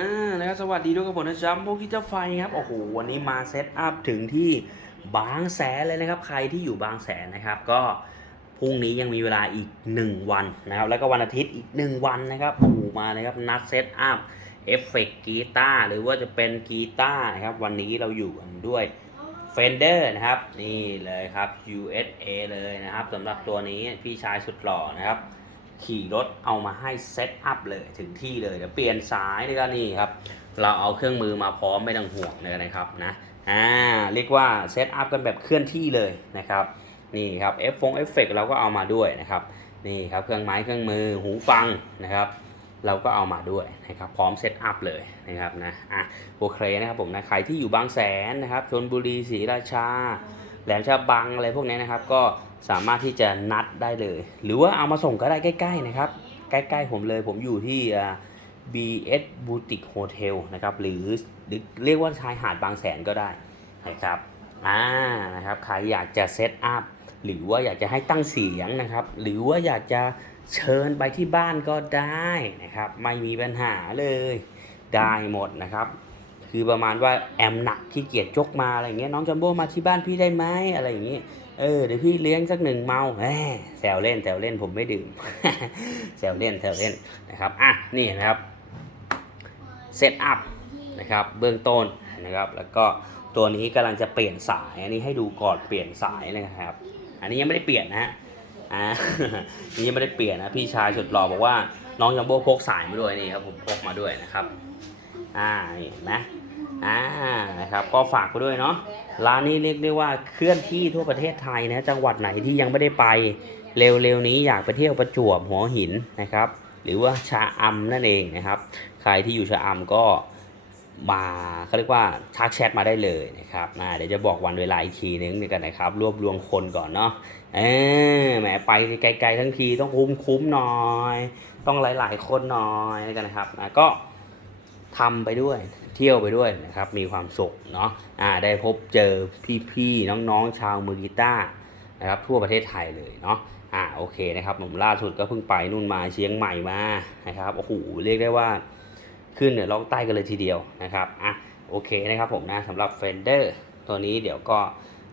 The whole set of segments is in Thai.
อ่านะครับสวัสดีด้วยกับผมนะจ๊ะโมกิเจ้าไฟครับโอ้โหวันนี้มาเซตอัพถึงที่บางแสนเลยนะครับ ใครที่อยู่บางแสนนะครับ ก็พรุ่งนี้ยังมีเวลาอีก 1 วันนะครับ แล้วก็วันอาทิตย์อีก 1 วันนะครับโอ้โหมาเลยครับนัดเซตอัพเอฟเฟกต์กีตาร์หรือว่าจะเป็นกีตาร์นะครับ วันนี้เราอยู่กันด้วย Fender นะครับ นี่เลยครับ USA เลยนะครับสำหรับตัวนี้พี่ชายสุดหล่อนะครับ ขี่รถเอามาให้เซตอัพเลยถึงที่เลยเดี๋ยวเปลี่ยนสายเลยก็นี่ครับ เราเอาเครื่องมือมาพร้อมไม่ต้องห่วงเลยนะครับนะอ่าเรียกว่าเซตอัพกันแบบเคลื่อนที่เลยนะครับนี่ครับเอฟฟงเอฟเฟกเราก็เอามาด้วยนะครับนี่ครับเครื่องไม้เครื่องมือหูฟังนะครับเราก็เอามาด้วยนะครับพร้อมเซตอัพเลยนะครับนะอะโอเคนะครับผมนะใครที่อยู่บางแสนนะครับชนบุรีศรีราชาแหลมฉบังอะไรพวกนี้นะครับก็ สามารถที่จะนัดได้เลย หรือว่าเอามาส่งก็ได้ใกล้ ๆ นะครับ ใกล้ ๆ ผมเลยผมอยู่ที่ BS Boutique Hotel นะครับหรือหรือเรียกว่าชายหาดบางแสนก็ได้นะครับอ่านะครับใครอยากจะเซตอัพหรือว่าอยากจะให้ตั้งเสียงนะครับ หรือว่าอยากจะเชิญไปที่บ้านก็ได้นะครับ ไม่มีปัญหาเลยได้หมดนะครับ คือประมาณว่าแอมหนักขี้เกียจจกมาอะไรเงี้ยน้องจัมโบ้มาที่บ้านพี่ได้ไหมอะไรอย่างเงี้ย เออเดี๋ยวพี่เลี้ยงสักหนึ่งเมาแหมแซวเล่นแซวเล่นผมไม่ดื่มแซวเล่นแซวเล่นนะครับอะนี่นะครับเซตอัพนะครับเบื้องต้นนะครับแล้วก็ตัวนี้กำลังจะเปลี่ยนสายอันนี้ให้ดูก่อนเปลี่ยนสายเลยนะครับ อันนี้ยังไม่ได้เปลี่ยนนะฮะอ่านี่ยังไม่ได้เปลี่ยนนะพี่ชายสุดหล่อบอกว่าน้องจัมโบ้พกสายมาด้วยนี่ครับผมพกมาด้วยนะครับอ่าเห็นไหม อ่านะครับก็ฝากไปด้วยเนาะร้านนี้เรียกได้ว่าเคลื่อนที่ทั่วประเทศไทยนะจังหวัดไหนที่ยังไม่ได้ไปเร็วๆนี้อยากไปเที่ยวประจวบหัวหินนะครับ หรือว่าชะอำนั่นเองนะครับ ใครที่อยู่ชะอำก็มาเขาเรียกว่าทักแชทมาได้เลยนะครับนะเดี๋ยวจะบอกวันเวลาอีกทีนึงกันนะครับ รวบรวมคนก่อนเนาะเออแหมไปไกลๆทั้งทีต้องคุ้มๆหน่อย ต้องหลายๆคนหน่อยกันนะครับนะก็ทำไปด้วย เที่ยวไปด้วยนะครับมีความสุขเนาะอ่าได้พบเจอพี่ๆน้องๆชาวมือกีตาร์นะครับทั่วประเทศไทยเลยเนาะอ่าโอเคนะครับผมล่าสุดก็เพิ่งไปนู่นมาเชียงใหม่มานะครับโอ้โหเรียกได้ว่าขึ้นเหนือล่องใต้กันเลยทีเดียวนะครับอะโอเคนะครับผมนะสำหรับ Fender ตัวนี้เดี๋ยวก็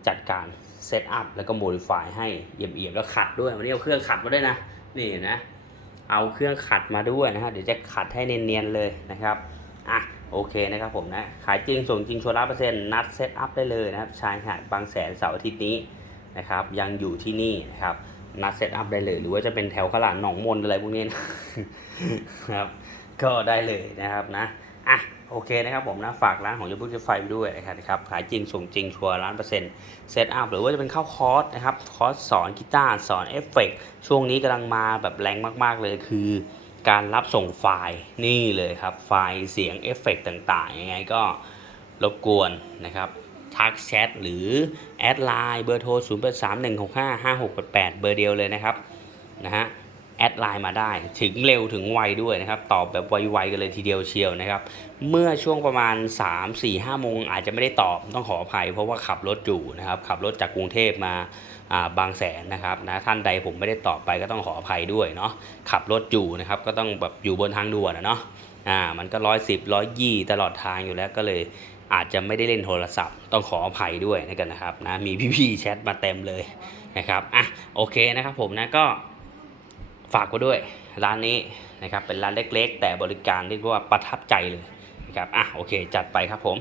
จัดการเซตอัพแล้วก็โมดิฟายให้เยี่ยมๆแล้วขัดด้วยวันนี้เอาเครื่องขัดมาด้วยนะนี่นะเอาเครื่องขัดมาด้วยนะฮะเดี๋ยวจะขัดให้เนียนๆเลยนะครับอะ โอเคนะครับผมนะ ขายจริงส่งจริงชัวร์ร้อยเปอร์เซ็นต์นัดเซตอัพได้เลยนะครับ ชายหาดบางแสนเสาร์อาทิตย์นี้นะครับ ยังอยู่ที่นี่นะครับ นัดเซตอัพได้เลย หรือว่าจะเป็นแถวขลาดหนองมนอะไรพวกนี้นะครับ ก็ได้เลยนะครับนะ อะโอเคนะครับผมนะฝากร้านของยบุกไฟไปด้วยนะครับขายจริงส่งจริงชัวร์ร้านเปอร์เซ็นต์เซตอัพหรือว่าจะเป็นเข้าคอร์สนะครับคอร์สสอนกีตาร์สอนเอฟเฟกต์ช่วงนี้กำลังมาแบบแรงมากๆเลยคือ การรับส่งไฟล์นี่เลยครับไฟล์เสียงเอฟเฟกต์ต่างๆ ยังไงก็รบกวนนะครับทักแชทหรือ แอดไลน์เบอร์โทร 0 8 3 1 6 5 5 6 8 8 เบอร์เดียวเลยนะครับนะฮะ แอดไลน์มาได้ ถึงเร็วถึงไวด้วยนะครับ ตอบแบบไวๆกันเลยทีเดียวเชียวนะครับ เมื่อช่วงประมาณ 3 4 5โมงอาจจะไม่ได้ตอบต้องขออภัย เพราะว่าขับรถอยู่นะครับ ขับรถจากกรุงเทพมาบางแสนนะครับนะท่านใดผมไม่ได้ตอบไปก็ต้องขออภัยด้วยเนาะขับรถอยู่นะครับก็ต้องแบบอยู่บนทางด่วนอะเนาะอ่ามันก็ร้อยสิบร้อยยี่ตลอดทางอยู่แล้วก็เลยอาจจะไม่ได้เล่นโทรศัพท์ ต้องขออภัยด้วยนะกันนะครับนะมีพี่ๆแชทมาเต็มเลยนะครับอะโอเคนะครับผมนะก็ ฝากไว้ด้วยร้านนี้นะครับเป็นร้านเล็ก ๆ แต่บริการเรียกว่าประทับใจเลยนะครับอะโอเค จัดไปครับผม